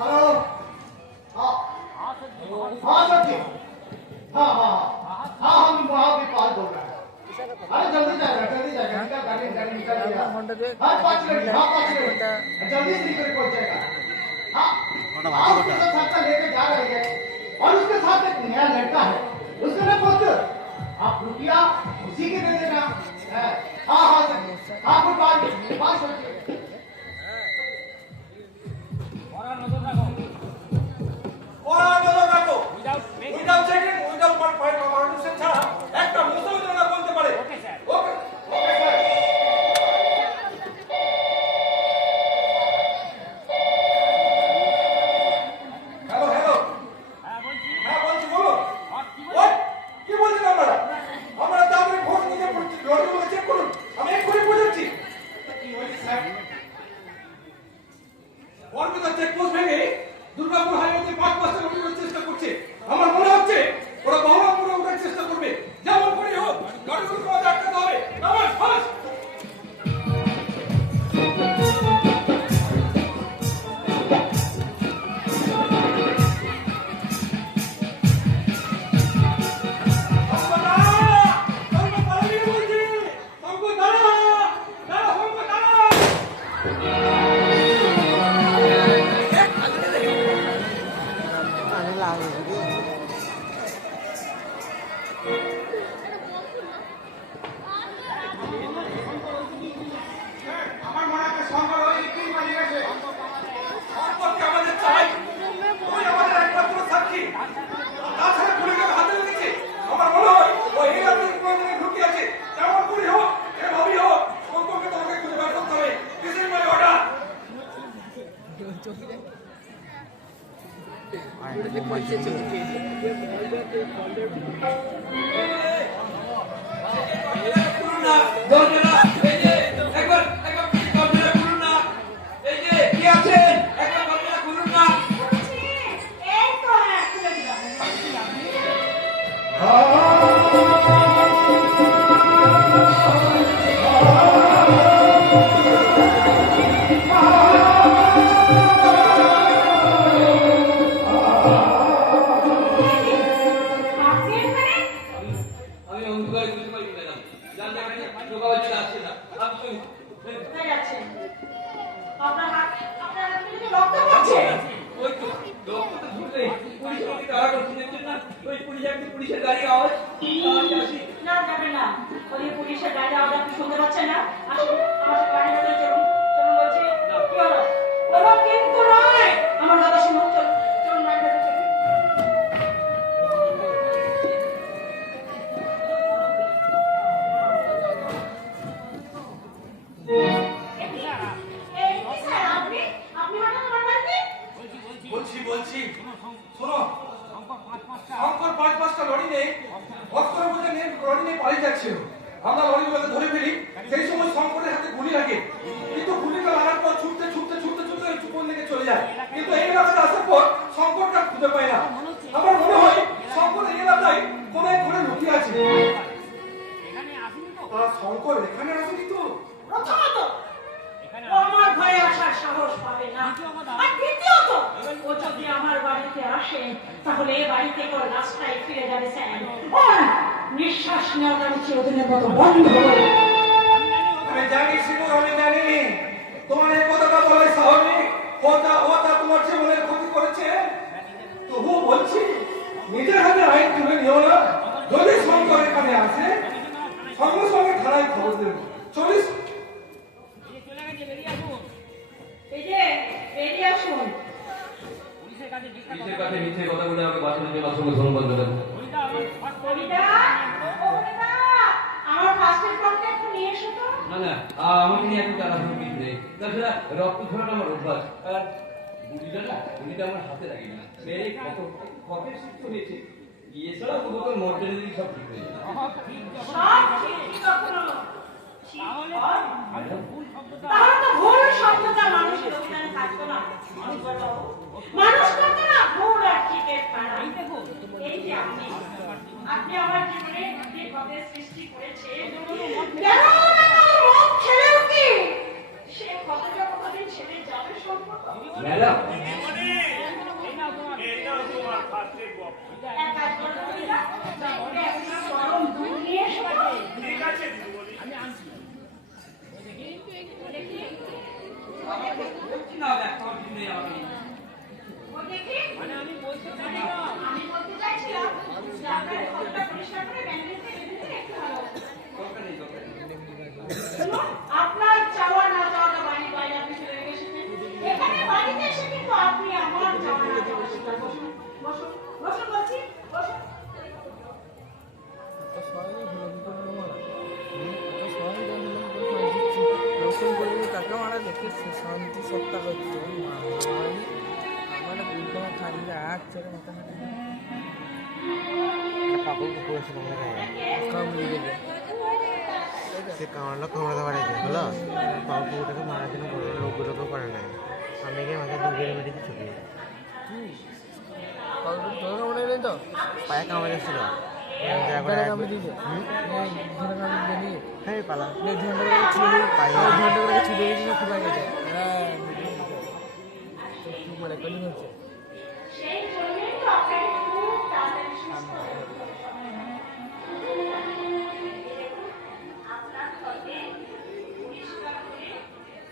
Hello. हाँ हाँ sir जी। हाँ हाँ हाँ हम वहाँ के पास बोल रहे हैं। अरे जल्दी जाएगा निकल गाड़ी निकल गया। हाँ 5 मिनट जल्दी निकल पहुँच जाएगा। हाँ आप उसका छाता लेके जा रही है और उसके साथ एक नया लड़का है, उसका नाम पुत्र। आप रुपया उसी के दे देना। हाँ हाँ हाँ good bye 5 minute. Without checking, without permission ছাড়া একটা মুসলমান না বলতে পারে। Okay sir. Okay sir. Hello hello. হ্যাঁ বলছি বলো। কি বলছেন আপনারা? আমরা তো আপনি ভোট নিতে পড়ছি, লড়গুলো চেক করুন। আমি এক্ষুনি বুঝাচ্ছি। কি হয়েছে স্যার? বরগুনা চেকপোস্ট ভেঙে দুর্গাপুর হাইওয়েতে 5-5টা লরি উঠার চেষ্টা করছে। আমার মনে হচ্ছে ওরা বহরমপুরে ওঠার চেষ্টা করবে। যেমন করে হোক লরিগুলোকে আমাদের আটকাতে হবে। আমার ফাস্ট পুলিশের গাড়ি আওয়াজ না যাবে না ওই পুলিশের গাড়ি আওয়াজ আপনি শুনতে পাচ্ছেন না আসুন আমার গাড়ি ভেতরে চলুন চলুন বলছি কি হলো বলো কিন্তু নয় আমার কথা শুনুন চলুন চলুন গাড়ি ভেতরে চলুন বলছি শোনো শঙ্কর 5-5টা লরি নিয়ে অস্ত্র বুঝে নিয়ে লরি নিয়ে পালিয়ে যাচ্ছিল। আমরা লরিগুলোকে ধরে ফেলি, সেই সময় শঙ্করের হাতে গুলি লাগে, কিন্তু গুলিটা লাগার পর ছুটতে কোন দিকে চলে যায়। কিন্তু এই এলাকাতে আসার পর শঙ্করটা খুঁজে পাই না। আমার মনে হয় শঙ্কর এই এলাকায় কোন এক ঘরে লুকিয়ে আছে। শঙ্কর এখানে আসেনি তো? প্রথমত আমার ঘরে আসার সাহস পাবে না, আর দ্বিতীয়ত ও যদি আমার বাড়িতে আসে তাহলে এই বাড়ি থেকে ওর রাস্তায় ফিরে যাবে স্যার। ওর নিঃশ্বাস নেওয়াটা চিরদিনের মতো বন্ধ হবে। আমি জানি শিবুর, আমি জানি তোমার এই কথাটা বলাই স্বাভাবিক। ওটা তোমার জীবনের ক্ষতি করেছে, তবুও বলছি নিজের হাতে আইন তুলে নিও না। যদি শঙ্কর এখানে আসে সঙ্গে সঙ্গে থানায় খবর দেব। চলিস এই যে বেরিয়ে আসুন। পুলিশের কাছে মিথ্যে কথা বলে আমাকে বাঁচানোর জন্য সঙ্গে ফোন করে দেবেন। আমার ফার্স্টের ফর্মটা একটু নিয়ে এসো তো। না আমাকে নিয়ে একটু তাড়াহুড়ো কিছু নেই, তাছাড়া রক্ত ঝরাটা আমার অভ্যাস। আর গুলিটা আমার হাতে লাগে না, মেরে কত শিক্ষা হয়েছে ইয়ে ছাড়া তো বোতল মর্যাদা দিকে সব ঠিক হয়ে যায়। তাহলে তো ভুল শব্দটা মানুষের ওখানে থাকতো না, মানুষ করতো না ভুল আর ঠিকের পাড়া। এই যে আপনি আমার জীবনে যে পদের সৃষ্টি করেছেন, কেন মন ছেড়ে উঠি সে কথাটা কতদিন ছেড়ে যাবে সম্পর্ক? ম্যাডাম এক কাজ করো দিদা, একটা গরম দুধ নিয়ে এসো তো। ঠিক আছে দিদিমণি। দেখি না দেখো দিনে আমি ও দেখি আমি বলতে চাইছিলাম যে আপনার ঘরটা পরিষ্কার করে ব্যান্ডেজে বেঁধে দিলে একটু ভালো হতো। দরকার নেই দরকার নেই। শুনুন, আপনার চাওয়া না চাওয়াটা বাড়ির বাইরে আপনি চলে রেখেছেন। এখানে বাড়িতে এসে কিন্তু আপনি আমার চাওয়া না চাওয়া স্বীকার। বসুন বসুন বসুন বলছি, বসুন। তাকে মারা দেখে শান্তি সত্তা করছে আমার বুঝতে খালি এক চলে মাথা কাপড় পরেছিল কামড়ে গেলে সে কামড়ালো কামড়াতে পারেছে হলো বাবুটাকে মারার জন্য লোকগুলোকেও করে নাই আমি গিয়ে মাথায় দুপুরে মেরেছি ছবি তোর কামড়ে নেই তো পায়ে কামড়ে ছিল কামড়ে দিয়েছে হ্যাঁ পালা পায়ে ঘন্টা করে ছুটে গেছিল খোলা গেছে হ্যাঁ রেকর্ডিং হচ্ছে সেই জন্যই তো আপনাকে খুব তাড়াতাড়ি সুস্থ হতে হবে। আপনার ঘরকে পরিষ্কার করে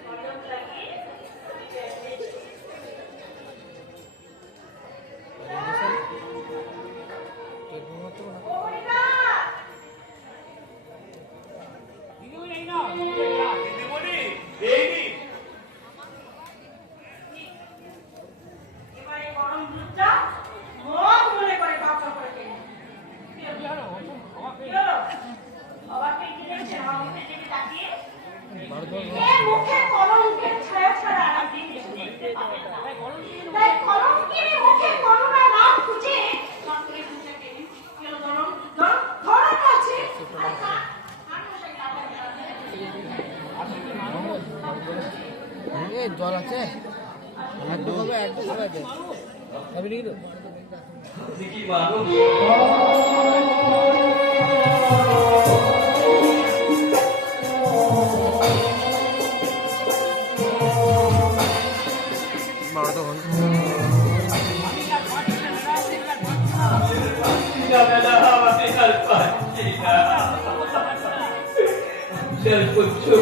কলম লাগিয়ে ব্যান্ডেজ করে দিদিমণি, এই নিন। এবারে গরম দুধটা মুখ মনে করে টকটক করে খেয়ে নিন। কি হলো? বাবাকে কি দেখছেন? আমার মুখের দিকে তাকিয়ে। এর মুখে কলঙ্কের ছায়া ছাড়া আর আপনি কিছু দেখতে পাবেন না। তাই কলঙ্কের মুখে করুণা না খুঁজে মাত্রে খুঁজে খেয়ে নিন। কি হলো? ধরুন, ধরুন, ধরুন বলছি। আর খান, খান মশাই, তাড়াতাড়ি, তাড়াতাড়ি। জল আছে একটু হবে একটু হবে আছে খাবি নাকি তো দেখি মানুষ বড় তখন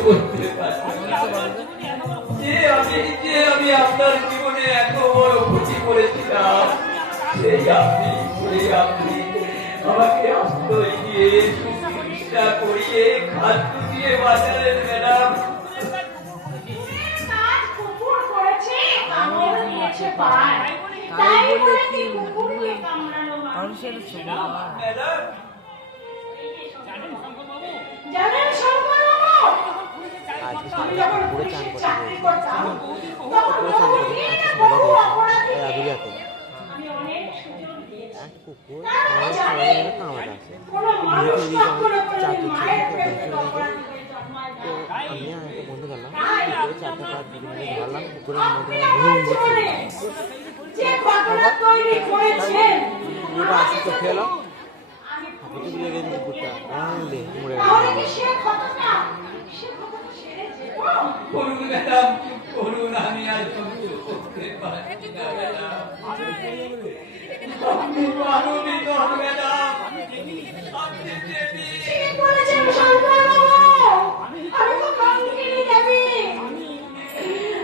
করতে পারছি আমি আপনার জীবনে এত বড় ক্ষতি করেছিলাম সেই আপনি আমাকে আশ্রয় দিয়ে চিকিৎসা করিয়ে খাদ্য দিয়ে বাঁচালেন ম্যাডাম। কাজ কুকুর করেছে, কামড় দিয়েছে পায়। তাই বলে কি কুকুরকে কামড়ানো মানুষের ছিল? ম্যাডাম জানেন শঙ্করবাবু, আমি যখন পুলিশে চাকরি করতাম তখন বহুদিন বহু অপরাধীকে আমি অনেক সুযোগ দিয়েছি। কুকুর তারা জানেন কোনো মানুষ কখনো কোনোদিন মায়ের পেট থেকে অপরাধী হয়ে জন্মায় না। আমি আর একটা বন্ধু গেলাম তাই চারটা পাঁচ দিন ধরলাম কুকুরের মধ্যে আপনি আমার জীবনে যে ঘটনা তৈরি করেছেন কুকুরটা আসতে তো খেলো আমি হাঁপিতে বুঝে গেছি কুকুরটা মরে তাহলে গেল কি সে ঘটনা সেরে যেত? করুন ম্যাডাম, চুপ করুন, আমি আর সহ্য করতে পারছি না ম্যাডাম। আপনি মানবিক হন ম্যাডাম, আপনি দেবী। ঠিক বলেছেন শঙ্করবাবু, আমি তো কাঙ্ক্ষিনী দেবী।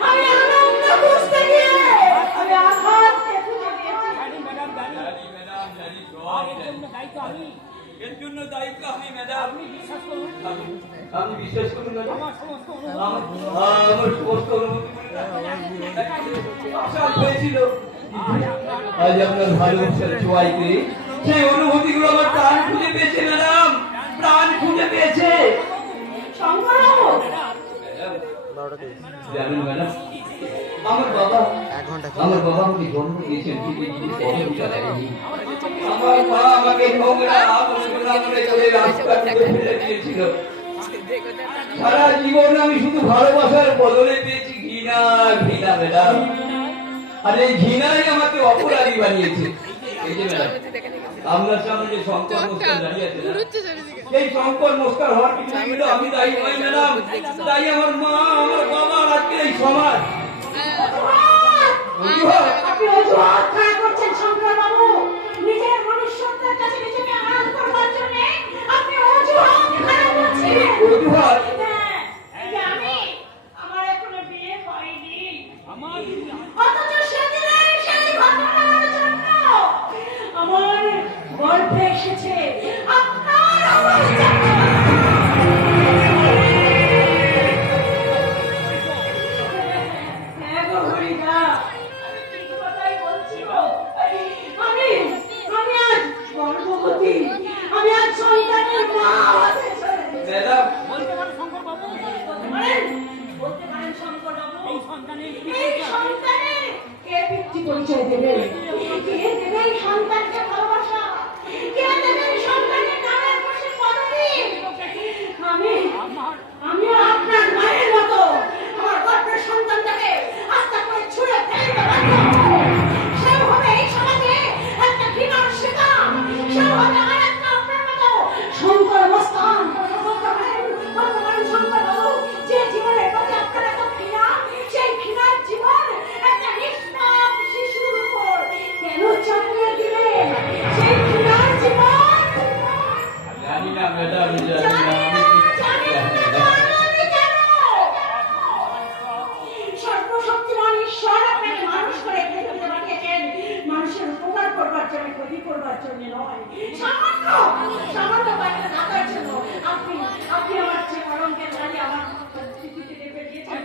আমি আনন্দ খুঁজতে গিয়ে আমি আঘাতকে খুঁজে পেয়েছি। জানি ম্যাডাম, জানি সব জানি। এর জন্য দায়িত্ব আমি ম্যাডাম। আপনি বিশ্বাস করুন ম্যাডাম। আমার সমস্ত অনুভূতি সব হয়েছিল আজ আপনার ভালোবাসার ছোঁয়াইতে সেই অনুভূতিগুলো আমার প্রাণ খুঁজে পেয়েছে ম্যাডাম, প্রাণ খুঁজে পেয়েছে। শঙ্করবাবু, জানেন ম্যাডাম, আমার বাবা 1 ঘন্টা আমাকে জন্ম দিয়েছেন ঠিকই, কিন্তু পদবিটা দেয়নি। আমার মা আমাকে নোংরা করে চলে রাস্তা থেকে ফেলে দিয়েছিল। সারা জীবন আমি শুধু ভালোবাসার বদলে পেয়েছি ঘৃণা ম্যাডাম। আর এই ঘৃণাই আমাকে অপরাধী বানিয়েছে। এই যে ম্যাডাম, আপনার সামনে যে শঙ্কর মোস্তার দাঁড়িয়ে আছে না, এই শঙ্কর মোস্তার হওয়ার কিছু কিন্তু আমি দায়ী নই ম্যাডাম, তাই আমার মা, আমার বাবা, আর আজকে এই সমাজ। আপনি অজুহাত খাড়া করছেন শঙ্করবাবু। নিজের মনে অথচ সেদিনে সেই ঘটনার জন্য আমার গল্পে এসেছে আপনার অবস্থা। হ্যাঁ গো হরিদা, ঠিক কথাই বলছি গো। আমি আজ গর্ভবতী, আমি আজ সন্তানের মা হতে চলেছি। ম্যাডাম বলতে পারেন শঙ্করবাবু, এই সন্তানের কে পিতৃ পরিচয় দেবে? কে দেবে এই সন্তানকে ভালোবাসা? কে দেবে এই সন্তানের নামের পাশে পদবী? আমিও আপনার মায়ের মতো আমার গর্ভের সন্তানটাকে আস্তে করে ছুঁড়ে ফেলতে পারবো। সে হবে এই সমাজে একটা ঘৃণার শিকার, সে হবে আর একটা আপনার মতো শঙ্কর মস্তান। শঙ্করবাবু, যে জীবনের প্রতি আপনার এত ঘৃণা, সেই ঘৃণার জীবন একটা নিষ্পাপ শিশুর উপর কেন চাপিয়ে দিলেন? সেই ঘৃণার জীবন জানি না ম্যাডাম, সর্বশক্তিমান ঈশ্বর আপনাকে মানুষ করে পৃথিবীতে পাঠিয়েছেন মানুষের উপকার করবার জন্য, ক্ষতি করবার জন্য নয়। সামান্য কয়েকটা টাকার জন্য আপনি আমার চেয়ে কলঙ্কের দাঁড়ি আমার পৃথিবীতে রেখে দিয়েছেন।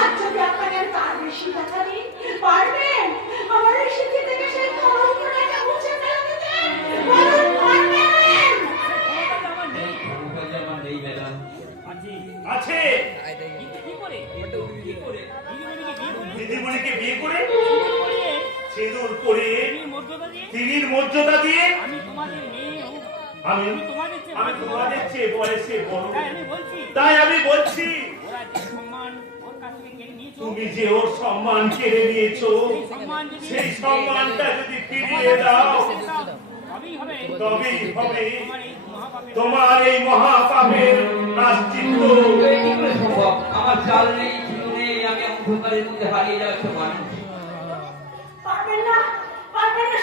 আর যদি আপনাকে তার বেশি টাকা দিই, পারবেন আমার এই স্মৃতি থেকে সেই কলঙ্কটাকে মুছে ফেলে দিতে? বলুন, পারবেন? নেই ম্যাডাম। আছে দিদিমণিকে বিয়ে করে সিঁদুর পরে তিনির মর্যাদা দিয়ে আমি তোমাদের চেয়ে বয়সে বড়, তাই আমি বলছি তুমি যে ওর সম্মান কেড়ে নিয়েছো, সেই সম্মানটা যদি ফিরিয়ে দাও তবেই হবে তোমার এই মহাপাপের প্রায়শ্চিত্ত। কি করে সম্ভব? আমার চাল নেই, চুল নেই, আমি অন্ধকারের মধ্যে হারিয়ে যাওয়া একটা মানুষ। পারবেন না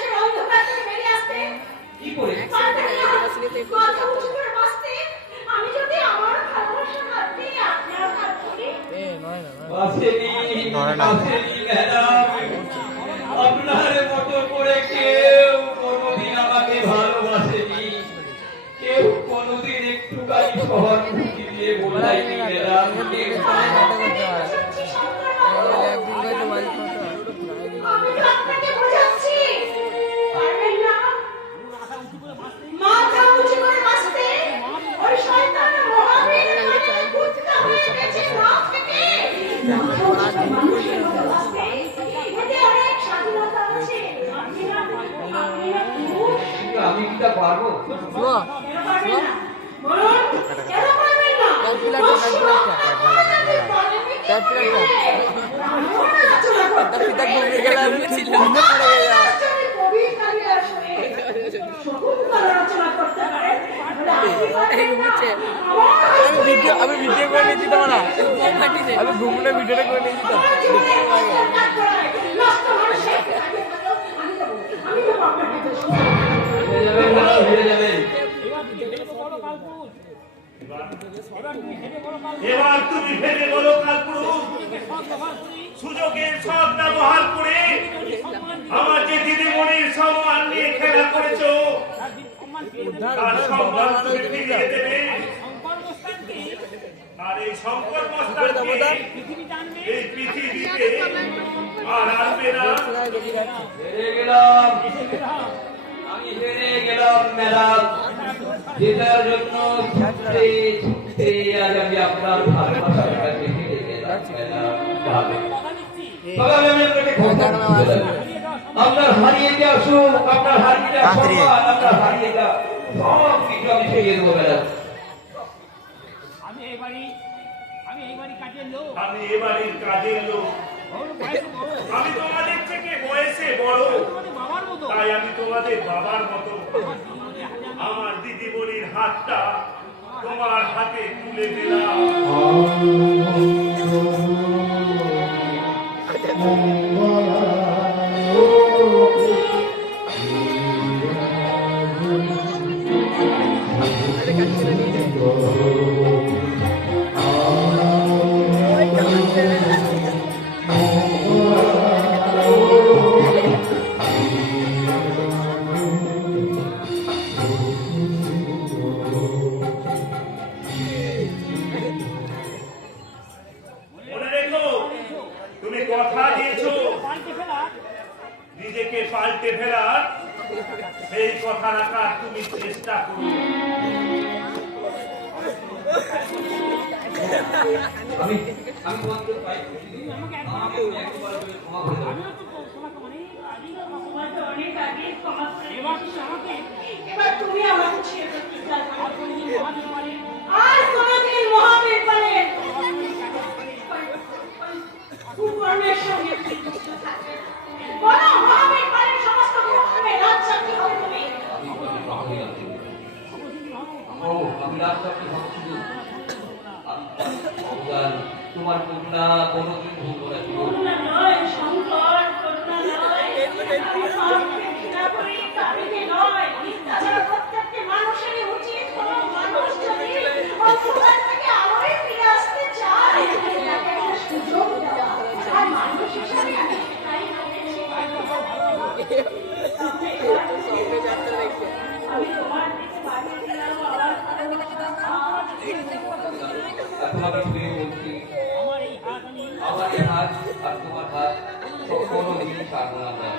সেই অন্ধকার থেকে বেরিয়ে আসতে? কি করে? পারবেন না মাথা উঁচু করে বাঁচতে? আমি যদি আমার ভালোবাসার হাত দিয়ে আপনার হাত ধরি? আসেনি ম্যাডাম, আপনার মতো করে কেউ কোনোদিন আমাকে ভালোবাসেনি, কেউ কোনোদিন একটুখানি সহানুভূতি দিয়ে বোঝায়নি ম্যাডাম। আমি তো আপনাকে বোঝাচ্ছি, পারবেন না মাথা উঁচু করে বাঁচতে? ওই শয়তানের মহাবীর নামের কুৎসা হয়ে গেছে না থেকে মাথা উঁচু করে মানুষের মতো বাঁচতে, এতে অনেক স্বাধীনতা আছে। আপনি না পুরুষ। কিন্তু আমি কি তা পারবো? কেন পারবেন না? বলুন, কেন পারবেন না? আমি ভিডিও করে নিয়ে যেতাম না, আমি ঘুমনে ভিডিওটা করে নিয়ে যেতাম। এবার তুমি ভেবে বলো কালপুরুষ, সুযোগের সৎ ব্যবহার করে আমার যে দিদিমণির সম্মান নিয়ে খেলা করেছো, তার সম্মান তুমি ফিরিয়ে দেবে। আর এই শঙ্কর মস্তানকে এই পৃথিবীতে আর আসবে না। হেরে গেলাম, আমি হেরে গেলাম ম্যাডাম। জেতার জন্য ছুটতে ছুটতে আজ আমি আপনার ভালোবাসার কাছে হেরে গেলাম ম্যাডাম। তবে আমি আপনাকে কথা দিলাম, আপনার হারিয়ে যাওয়া সুখ, আপনার হারিয়ে যাওয়া সম্মান, আপনার হারিয়ে যাওয়া সব কিছু আমি ফিরিয়ে দেবো ম্যাডাম। আমি এ বাড়ির কাজের লোক, আমি তোমাদের থেকে বয়সে বড়, তাই আমি তোমাদের বাবার মতো আমার দিদিমণির হাতটা তোমার হাতে তুলে দিলাম। Oh নিজেকে পাল্টে ফেলার সেই কথা রাখার তুমি চেষ্টা করো। আমি তোমাকে পাই আমাকে একবার ক্ষমা করে দাও। তোমাকে অনেক আগে ক্ষমা করে দিয়েছিস আমাকে। এবার তুমি আমাকে ছেড়ে দিতে চাও। আর কোনদিন মহাবীর বলেন কুকর্মের সঙ্গে যুক্ত থাকবে না। বলো মহাবীর বলেন সমস্ত কুকর্মে রাজশাহী হবে তুমি। আমি রাজশাহী ভাবছি ভগবান তোমার করুণা কোনোদিন ভুলবো না। করুণা নয় শঙ্কর, করুণা নয়। আমি কাউকে ঘৃণা করি, কাউকে নয়। তাছাড়া প্রত্যেকটি মানুষেরই উচিত কোনো মানুষ যদি অন্ধকার থেকে আলোয় ফিরে আসতে চায় তাকে একটা সুযোগ দেওয়া। আর মানুষ হিসাবে আমি সেটাই করেছি। আমি তোমার দিকে বাড়িয়ে দিলাম আবার তোমাকে ফিরে বলছি আমার এই হাত আর তোমার হাত কোনো দিনই ছাড়বো না।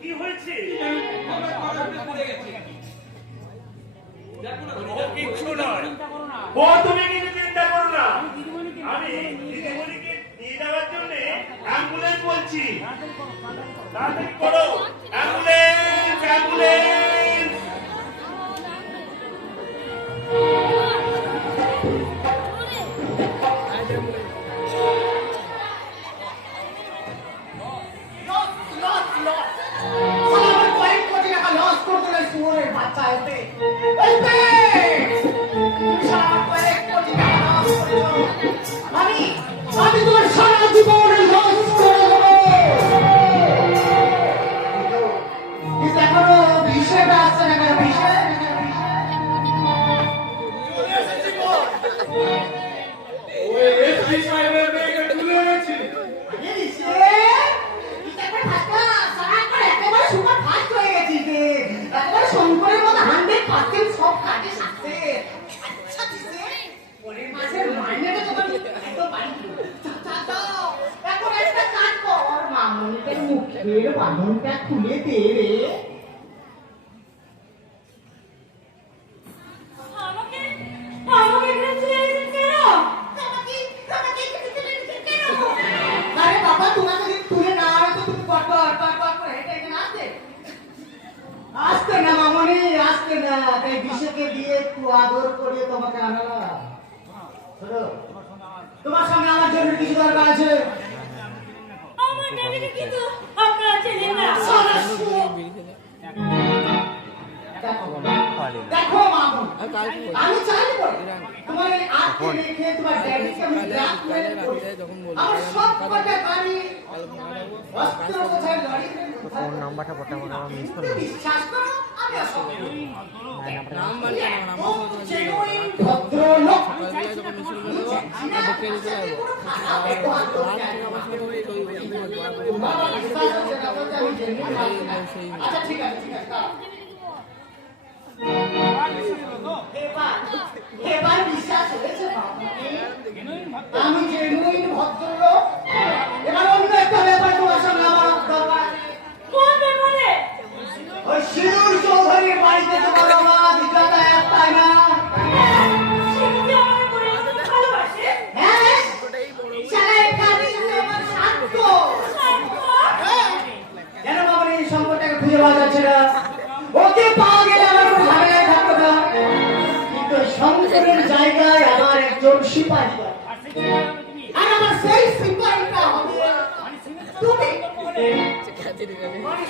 কি হয়েছে? কিচ্ছু নয়। ও তুমি কিছু চিন্তা করো না। আমি দিদিমণিকে নিয়ে যাওয়ার জন্য অ্যাম্বুলেন্স বলছি। তাড়াতাড়ি করো, অ্যাম্বুলেন্স, অ্যাম্বুলেন্স। আমি তোমার সারা জীবন লস করে দেবো। এখনো বিষয়টা আসছে না কেন? বিষয় শঙ্করের মতো 100% সব কাজে সাকসেস। আচ্ছা দিছে পরের মাসের মাইনেটা তোমার এত বাড়ি দাও। এখন একটা কাজ কর, মামুনিদের মুখের বাঁধনটা খুলে দে রে। আমাকে আদর করে তোমাকে আনালাম। শোনো, তোমার সঙ্গে আমার জন্য কিছু দরকার আছে। আমার দাদিকে কিন্তু আপনারা চেনেন না। দেখো মামু, আমি চাই তোমার এই আটকে রেখে তোমার ড্যাডিকে আমি ব্ল্যাকমেল করি। আমার সব কটা গাড়ি অস্ত্র কোথায় লড়ি ফোন নাম্বারটা পটাপট আমার মিস করলাম। বিশ্বাস করো আমি আসব। নাম্বার কেন নাম্বার জেনুইন ভদ্রলোক আচ্ছা ঠিক আছে ঠিক আছে এবার বিশ্বাস হয়েছে আমি জেনুইন ভদ্রলোক। এবার অন্য একটা ব্যাপার তোমার সঙ্গে আমার দরকার। কোন ব্যাপারে? ওই শিরুর চৌধুরীর বাড়িতে তোমার আমার যাতায়াত তাই না? শিবজি আমার করে ভালোবাসে। হ্যাঁ সারা এখানে আমার শান্ত। কেন বাবা এই সম্পর্কটাকে খুঁজে পাওয়া যাচ্ছে না? ওকে পাওয়া গেলে আমার কোনো ঝামেলায় থাকতো না, কিন্তু শঙ্করের জায়গায় আমার একজন সিপাহী আর আমার সেই সিপাহীটা হবে তুমি।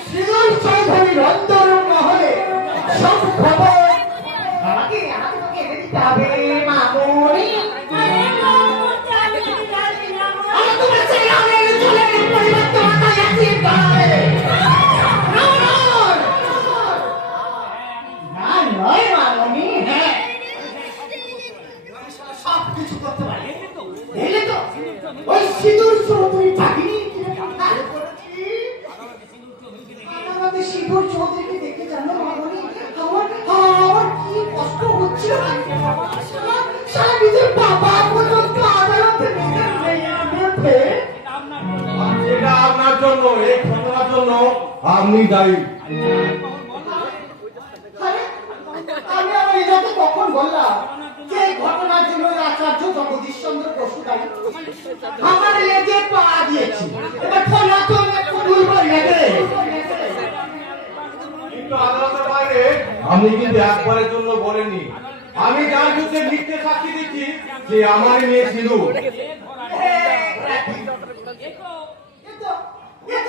শিরুর চৌধুরীর অন্তরঙ্গ হলে সব খবর আমাকে তোমাকে এনে দিতে হবে মামনি। আরে কোন করতে আমি যদি জানি না। আর তোমার ছেলে আমাদের চলে পরিবর্তন মাথায় আসিয়ে পায় না নয় মামনি। হ্যাঁ সব কিছু করতে পারে দেখলে তো ওই সিঁদুর চৌধুরী ভাগিনী আমাদের সিঁদুর চৌধুরীকে দেখে জানো মামনি আমার কি কষ্ট হচ্ছে। সারা নিজের বাবা পর্যন্ত আদালতে এটা আপনার জন্য, এই ঘটনার জন্য আপনি দায়ী। আমি আমার এটাকে কখন বললাম যে এই ঘটনার জন্য আচার্য জগদীশ চন্দ্র বসু দায়ী? আমার লেগে পা দিয়েছি, এবার ফোনা তো একটু দুর্বল লেগে। কিন্তু আদালতের বাইরে আপনি কিন্তু একবারের জন্য বলেননি আমি যার বিরুদ্ধে মিথ্যে সাক্ষী দিচ্ছি যে আমার মেয়ে ছিল।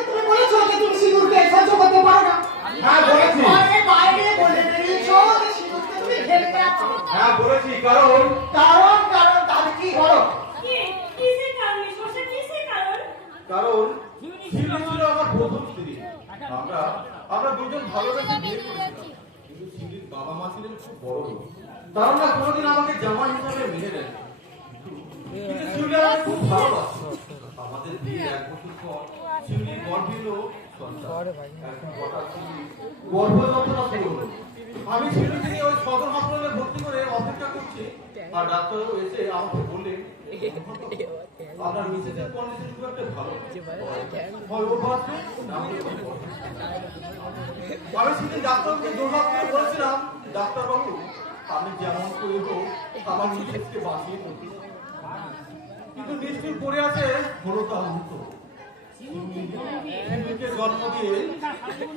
তুমি বলেছো যে তুমি সিঁদুরকে সহ্য করতে পারো না। হ্যাঁ বলেছি। ঘরের বাইরে বলে বেরিয়েছো যে সিঁদুরকে তুমি ঢেলে গেছো। হ্যাঁ বলেছি, কারণ কারণ কারণ তাহলে কি হলো? কিসের কারণ? সে কিসের কারণ? কারণ শিলু ছিল আমার প্রথম স্ত্রী। আমরা দুজন ভালোবেসে বিয়ে করেছিলাম, কিন্তু শিলির বাবা মা ছিলেন খুব বড় লোক, তারা না কোনোদিন আমাকে জামাই হিসাবে মেনে নেন। কিন্তু শিউলি আমাকে খুব ভালোবাসত। আমাদের বিয়ে 1 বছর পর শিউলির গর্ভীর সন্তান গর্ভযন্ত্রণা শুরু হলো। আমি শিউলিকে নিয়ে ওই সদর হাসপাতালে ভর্তি করে অপেক্ষা করছি, আর ডাক্তারবাবু এসে আমাকে বললেন আপনার মিসেসের কন্ডিশন খুব একটা ভালো আমি সেদিন ডাক্তারবাবুকে জোরহাত করে বলেছিলাম, ডাক্তারবাবু আমি যেমন করে হোক আমার মিসেসকে বাঁচিয়ে তুলতে। কিন্তু নিশ্চয় পড়ে আছে হলো তা মুহূর্ত। শিশুকে জন্ম দিয়ে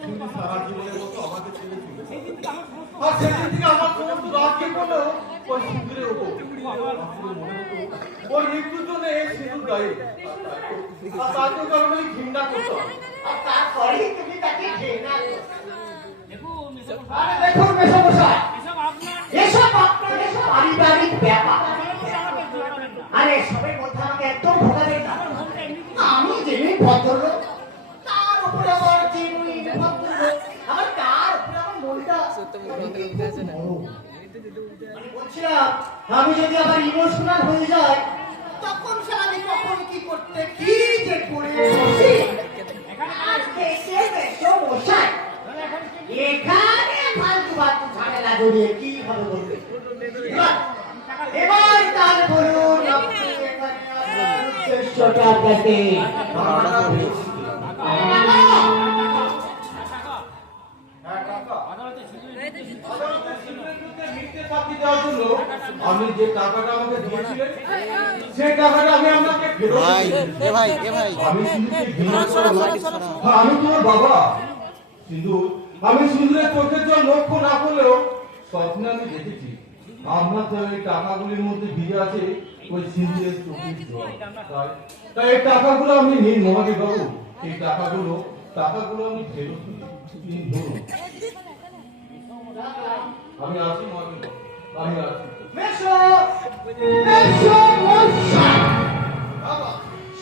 শিশু সারা জীবনের মতো আমাকে ছেড়ে চলে গেল। আর সেদিন থেকে আমার সমস্ত রাত কে করলো ওই সিঁদুরের ওপর। মনে হতো ওর মৃত্যুর জন্য এই সিঁদুর দায়ী, আর তাকে আমি ঘৃণা করতাম। আর তারপরেই তুমি তাকে ঘৃণা করো। আরে দেখুন মেশামশাই, এসব আপনার এসব পারিবারিক ব্যাপার, আর এসবের মধ্যে আমাকে একদম ঢোকাবেন না। আমি জেনুইন ভদ্রলোক, তার উপরে আমার জেনুইন ভদ্রলোক, আমার তার উপরে আমার মনটা আমি বলছিলাম আমি যদি আবার ইমোশনাল হয়ে যাই তখন সে আমি কখন কি করতে কি যে করে বসি। আজকে এসে বেশো মশাই এখানে ফালতু ফালতু ঝামেলা জড়িয়ে কি হবে বলবে? এবার তার বলুন আপনি এখানে আপনার উদ্দেশ্যটা দেখে আমি যে টাকাটা আমাকে দিয়েছিলেন সেই টাকাটা আমি আপনাকে ফেরত আমি তোমার বাবা সিন্ধু। আমি সিন্ধুরের চোখের জল লক্ষ্য না করলেও স্বপ্নে আমি দেখেছি আপনার তো এই টাকাগুলির মধ্যে ভিজে আছে ওই সিঁদুরের চোখের জল। তাই এই টাকাগুলো আপনি নিন মহাদেব বাবু, এই টাকাগুলো আপনি ফেরত দিন ধরুন। আমি আসি মহাদেব বাবু, আমি আসি। মেশো মেশো মশা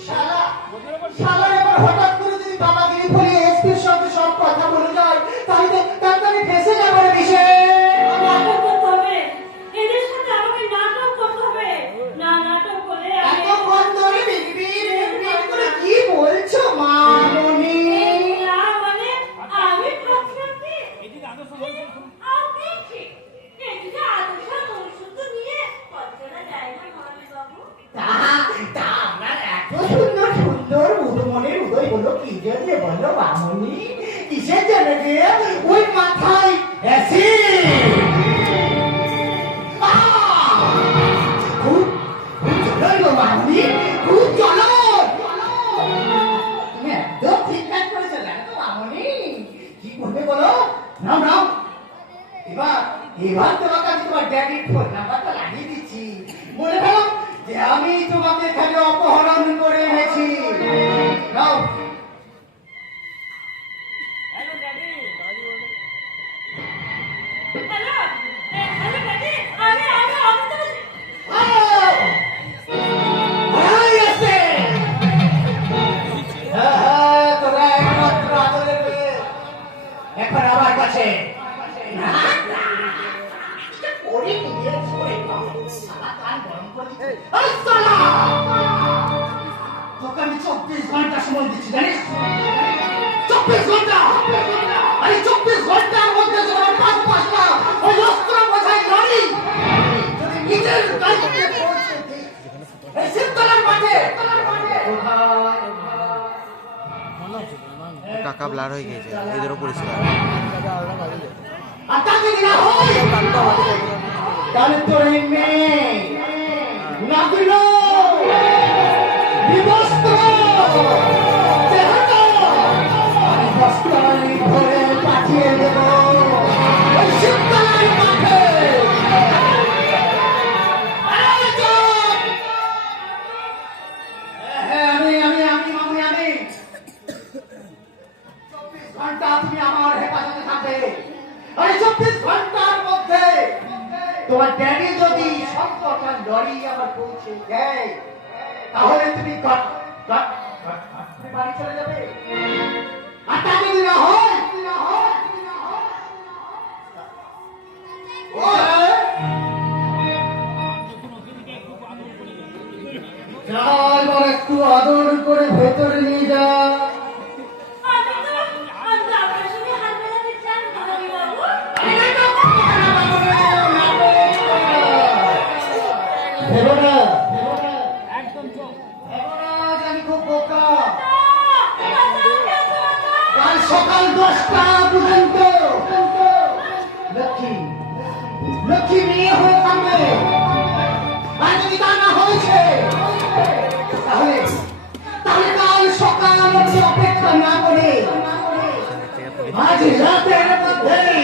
শালা শালা এবার হঠাৎ করে যদি দাদাগিরি বলে এসপির সঙ্গে সব কথা বলে যায় তাহলে আমি ফেসে যাবো রে কিসে? নাটক করতে হবে, এদের সাথে আমাকে নাটক করতে হবে। না নাটক করে আমি এতক্ষণ ধরে বিড়বিড় করে কি বলছো মামনি? না মানে আমি ভাবছিলাম কি আপনি ঠিক এদিকে আদর্শ ঔষধ নিয়ে কতটা যায় না মহাবীর বাবু। তা আপনার এত সুন্দর সুন্দর উদমনের উদয় হলো কি জন্য বললো মামনি? কিসের জন্য যে ওই মাথায় অ্যাসিড খুব চলো মামনি, খুব চলো। তুমি একদম ঠিকঠাক করেছো জানো তো মামনি? কি করবে বলো? নাম নাম এবার তোমাকে আমি তোমার ড্যাডির ফোন নাম্বারটা লাগিয়ে দিচ্ছি। মনে করো যে আমি তোমাকে এখানে অপহরণ করে এনেছি। নাও। হ্যালো হ্যালো ড্যাডি, আমি এই আছে। হ্যাঁ, তোরা একমাত্র আদরের মেয়ে। এখন আমার কাছে না, না, এটা করে নিয়ে সরে যাও। শালা কান গরম করে দিচ্ছে। এই শালা! তোকে আমি 24 ঘন্টা সময় দিচ্ছি জানিস? 24 ঘন্টা! আরে 24 ঘন্টার মধ্যে যদি আমার 5-5টা ওই অস্ত্র বোঝাই লরি যদি নিজের দায়িত্বে পৌঁছে দিই, এই শিবতলার মাঠে টাকা ব্লার হয়ে গিয়েছে, এদেরও পরিষ্কার। আর তাকে না হয় তাহলে তোর এই মেয়ে না দিল বিবস্ত্র দেহটা আমি বস্ত্রালি ধরে পাঠিয়ে দেব ওই শিবতলার মাঠে। আমি 24 ঘন্টা তুমি আমার হেফাজতে থাকবে। আরে 24 ঘন্টার মধ্যে তোমার ড্যাডি যদি সবকটা লরি আবার পৌঁছে দেয় তাহলে তুমি বাড়ি চলে যাবে। আর তা যদি না হয় একটু আদর করে ভেতরে নিয়ে যা। আপনার সঙ্গে হাত মেলাতে চান মহাবীর বাবু? ভেবো না আমি খুব বোকা। কাল সকাল 10টা পর্যন্ত লক্ষ্মী মেয়ে হয়ে থাকবে। আর যদি তা না হয়েছে তাহলে কাল সকাল অবধি অপেক্ষা না করে আজ রাতের মধ্যেই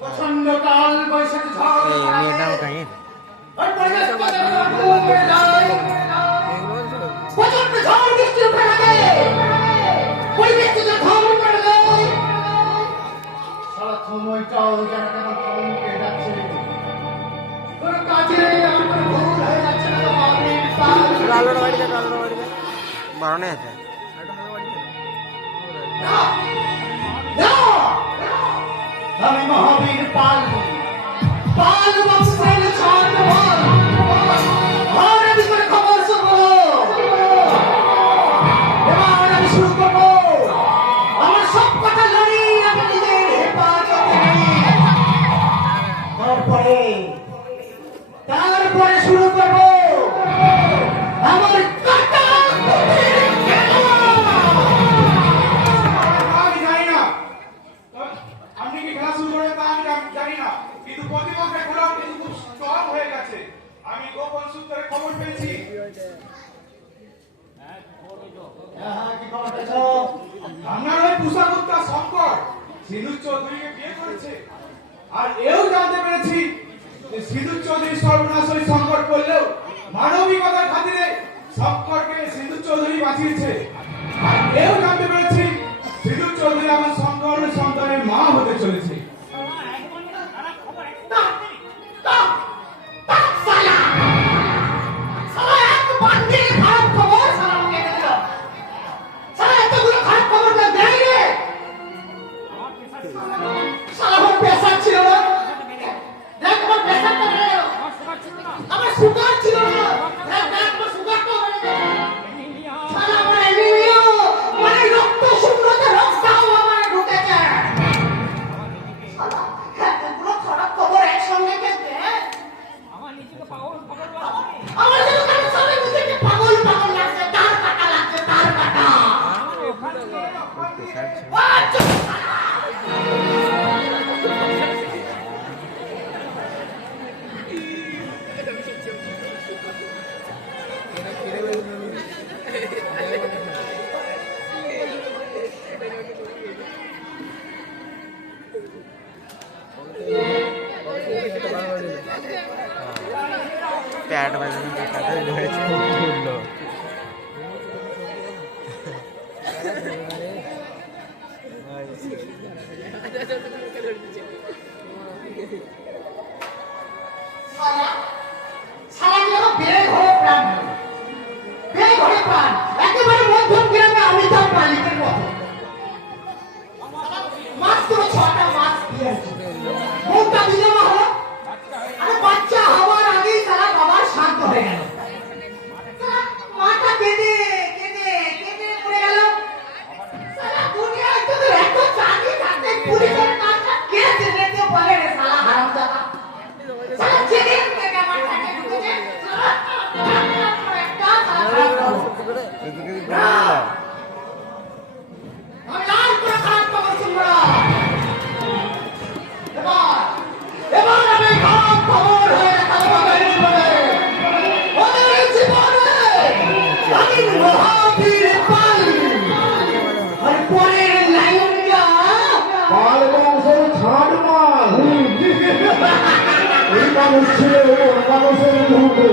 প্রচন্ড কাল বৈশাখী ঝড় মেয়েটাও কাহিনী প্রচন্ড ঝড় বৃষ্টি উঠে থাকে ওই বৃষ্টিতে ঝড় করে দেয়। সারা সময়টাও যেন কেমন থমকে যাচ্ছে। কোনো কাজে আমার কোনো ভুল হয়ে যাচ্ছে না। বারণে আছে। আমি মহাবীর পাল বংশের ছন্দমল। আর আমি করে খবর শুনবো। এবার আমি শুরু করবো আমার সব কথা লড়ি আমি নিজের হেফাজতে নিয়ে। তারপরে শুরু করবো আমার কাটা আমি জানি না আপনি কি খেলা শুরু করবেন তা আমি জানি না, কিন্তু প্রতিপক্ষের খেলা কিন্তু খুব স্ট্রং হয়ে গেছে। আমি গোপন সূত্রে খবর পেয়েছি। কি খবর পেয়েছ? আপনার ওই পুষাকুত্তা শঙ্কর সিধু চৌধুরীকে বিয়ে করেছে। আর এও জানতে পেরেছি যে সিধু চৌধুরী সর্বনাশ ওই শঙ্কর করলেও মানবিকতার খাতিরে শঙ্করকে সিধু চৌধুরী বাঁচিয়েছে। আর এও জানতে পেরেছি সিধু চৌধুরী আমার শঙ্করের সন্তানের মা হতে চলেছে। প্যাড বাজানো কাটা হয়েছে খুব সুন্দর। মানুষ ছিল মানুষের ঢুকে